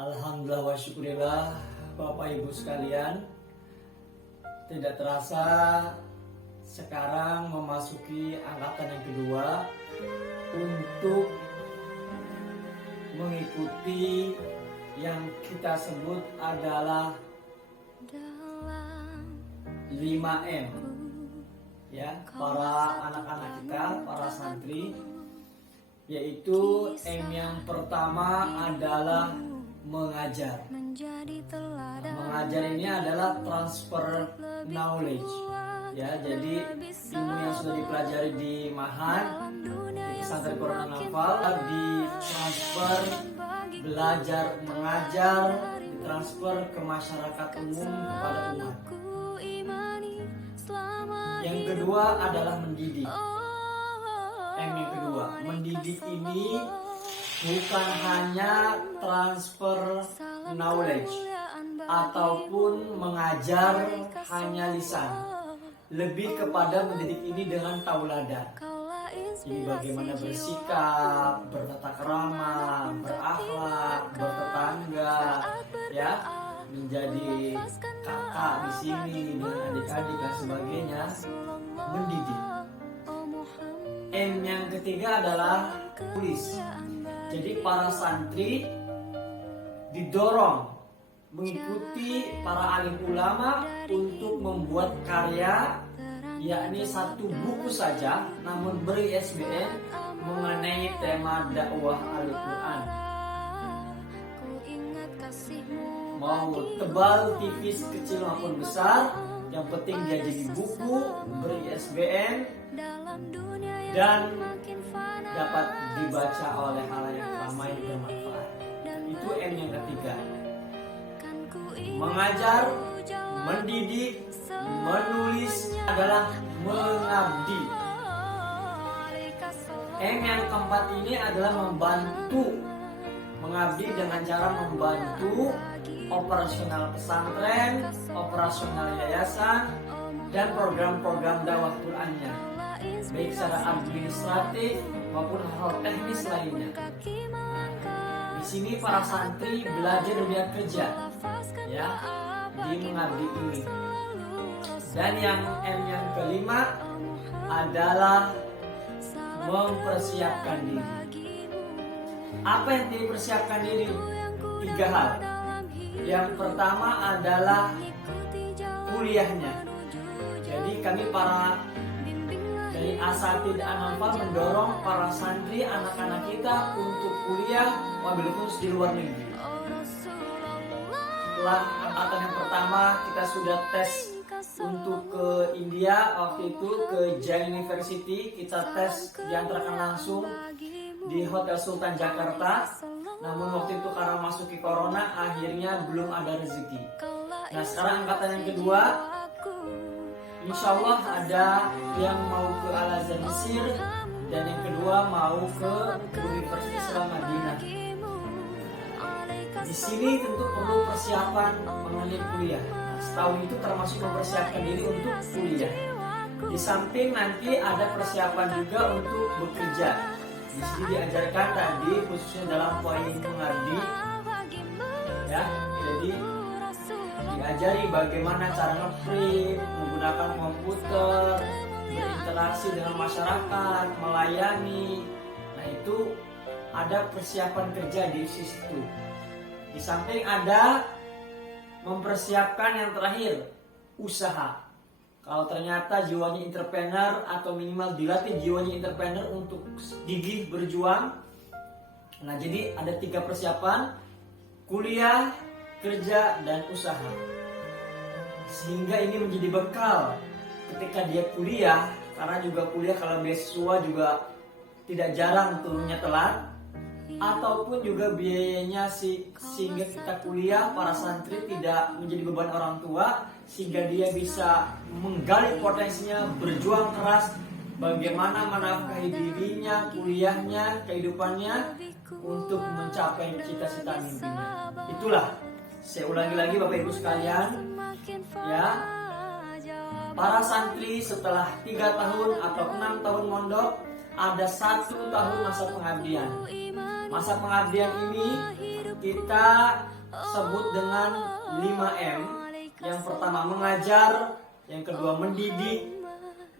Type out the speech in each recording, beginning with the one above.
Alhamdulillah wa syukurillah, Bapak Ibu sekalian. Tidak terasa sekarang memasuki angkatan yang kedua untuk mengikuti yang kita sebut adalah 5M. Ya, para anak-anak kita, para santri, yaitu M yang pertama adalah mengajar. Mengajar ini adalah transfer knowledge. Ya, jadi ilmu yang sudah dipelajari di Mahan, di pesantren Quran An-Nafal, ditransfer, belajar mengajar, ditransfer ke masyarakat umum kepada umat. Yang kedua adalah mendidik. M yang kedua, mendidik ini bukan hanya transfer knowledge ataupun mengajar hanya lisan, lebih kepada mendidik ini dengan tauladan. Jadi bagaimana bersikap, bertata krama, berakhlak, bertetangga, ya, menjadi kakak di sini dengan adik-adik dan sebagainya, mendidik. M yang ketiga adalah tulis. Jadi para santri didorong mengikuti para alim ulama untuk membuat karya, yakni satu buku saja namun ber-ISBN mengenai tema dakwah Al-Quran. Mau tebal, tipis, kecil maupun besar, yang penting dia jadi buku ber-ISBN dan dapat dibaca oleh halayak ramai bermanfaat. Itu M yang ketiga. Mengajar, mendidik, menulis adalah mengabdi. M yang keempat ini adalah membantu. Mengabdi dengan cara membantu operasional pesantren, operasional yayasan, dan program-program dakwah Qur'annya, baik secara administratif maupun hal teknis lainnya. Di sini para santri belajar dunia kerja, ya, di mengabdi ini. Dan yang M yang kelima adalah mempersiapkan diri. Apa yang dipersiapkan diri? 3 hal. Yang pertama adalah kuliahnya. Jadi kami para dari Asatid An-Nafal mendorong para santri anak-anak kita untuk kuliah wabil khusus di luar negeri. Setelah angkatan yang pertama kita sudah tes untuk ke India, waktu itu ke Jain University, kita tes diantarkan langsung di Hotel Sultan Jakarta. Namun waktu itu karena masuki corona akhirnya belum ada rezeki. Nah sekarang angkatan yang kedua, insya Allah ada yang mau ke Al-Azhar Mesir dan yang kedua mau ke Universitas Islam Madinah. Di sini tentu perlu persiapan mengenai kuliah. Setahun itu termasuk mempersiapkan diri untuk kuliah. Di samping nanti ada persiapan juga untuk bekerja. Di sini diajarkan tadi khususnya dalam poin mengabdi, ya. Jadi diajari bagaimana cara nge-print, menggunakan komputer, berinteraksi dengan masyarakat, melayani. Nah itu ada persiapan kerja di situ. Di samping ada mempersiapkan yang terakhir, usaha. Kalau ternyata jiwanya entrepreneur atau minimal dilatih jiwanya entrepreneur untuk gigih berjuang. Nah jadi ada 3 persiapan, kuliah, kerja, dan usaha. Sehingga ini menjadi bekal ketika dia kuliah, karena juga kuliah kalau beasiswa juga tidak jarang turunnya telat, ataupun juga biayanya sehingga kita kuliah para santri tidak menjadi beban orang tua, sehingga dia bisa menggali potensinya, berjuang keras bagaimana menafkahi dirinya, kuliahnya, kehidupannya untuk mencapai cita-cita mimpinya. Itulah, saya ulangi lagi Bapak Ibu sekalian, ya, para santri setelah 3 tahun atau 6 tahun mondok ada 1 tahun masa pengabdian. Masa pengabdian ini kita sebut dengan 5M. Yang pertama mengajar, yang kedua mendidik,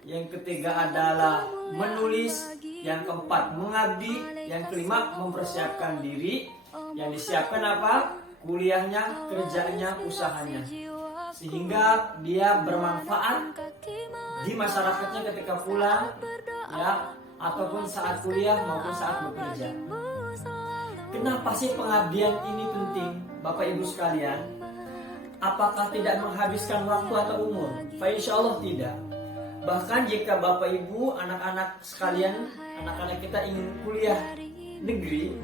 yang ketiga adalah menulis, yang keempat mengabdi, yang kelima mempersiapkan diri. Yang disiapkan apa? Kuliahnya, kerjanya, usahanya, sehingga dia bermanfaat di masyarakatnya ketika pulang, ya, ataupun saat kuliah maupun saat bekerja. Kenapa sih pengabdian ini penting, Bapak Ibu sekalian? Apakah tidak menghabiskan waktu atau umur? Insya Allah tidak. Bahkan jika Bapak Ibu, anak-anak sekalian, anak-anak kita ingin kuliah negeri,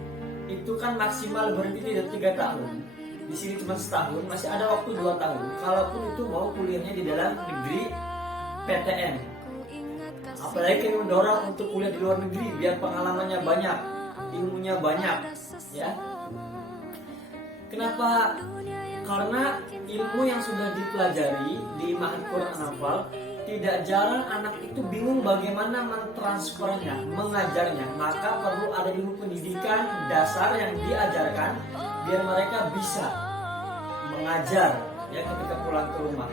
itu kan maksimal berhenti di 3 tahun. Di sini cuma setahun, masih ada waktu 2 tahun. Kalaupun itu mau kuliahnya di dalam negeri PTN. Apalagi kita mendorong untuk kuliah di luar negeri biar pengalamannya banyak, ilmunya banyak, ya. Kenapa? Karena ilmu yang sudah dipelajari di Ma'had Quran An-Nafal, tidak jarang anak itu bingung bagaimana mentransfernya, mengajarnya. Maka perlu ada ilmu pendidikan dasar yang diajarkan biar mereka bisa mengajar, ya, ketika pulang ke rumah.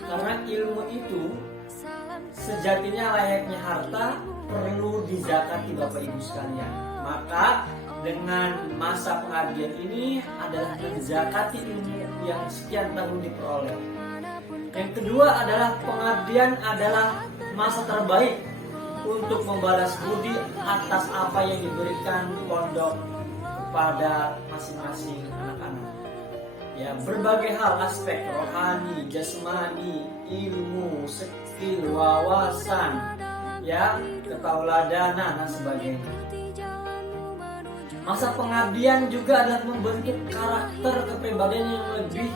Karena ilmu itu sejatinya layaknya harta, perlu dizakati Bapak Ibu sekalian. Maka dengan masa pengabdian ini adalah menzakati ilmu yang sekian tahun diperoleh. Yang kedua adalah pengabdian adalah masa terbaik untuk membalas budi atas apa yang diberikan pondok kepada masing-masing anak-anak. Ya, berbagai hal, aspek rohani, jasmani, ilmu, skill, wawasan, ya, ketauladanan dan sebagainya. Masa pengabdian juga adalah membentuk karakter kepribadian yang lebih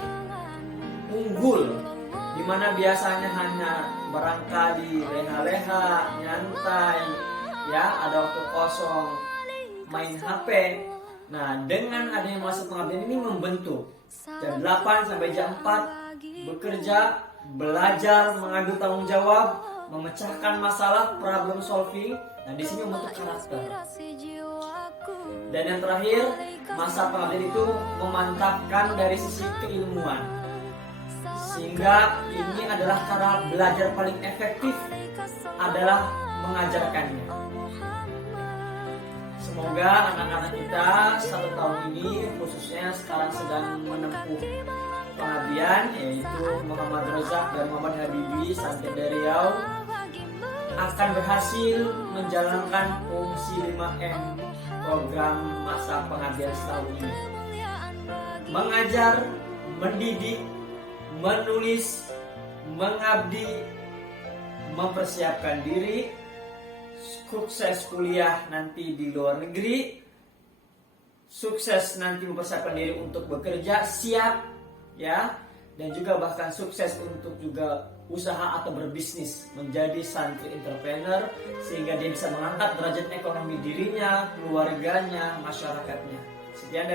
unggul, di mana biasanya hanya barangkali leha-leha, nyantai, ya, ada waktu kosong, main HP. Nah, dengan adanya masa pengabdian ini membentuk jam 8 sampai jam 4 bekerja, belajar, mengambil tanggung jawab, memecahkan masalah, problem solving. Nah, di sini membentuk karakter. Dan yang terakhir, masa pengabdian itu memantapkan dari sisi keilmuan. Sehingga ini adalah cara belajar paling efektif adalah mengajarkannya. Semoga anak-anak kita 1 tahun ini, khususnya sekarang sedang menempuh pengabdian, yaitu Muhammad Rozak dan Muhammad Habibi Santet dari Riau, akan berhasil menjalankan fungsi 5M program masa pengabdian setahun ini. Mengajar, mendidik, menulis, mengabdi, mempersiapkan diri, sukses kuliah nanti di luar negeri, sukses nanti mempersiapkan diri untuk bekerja, siap, ya, dan juga bahkan sukses untuk juga usaha atau berbisnis, menjadi santri entrepreneur, sehingga dia bisa mengangkat derajat ekonomi dirinya, keluarganya, masyarakatnya. Sekian dari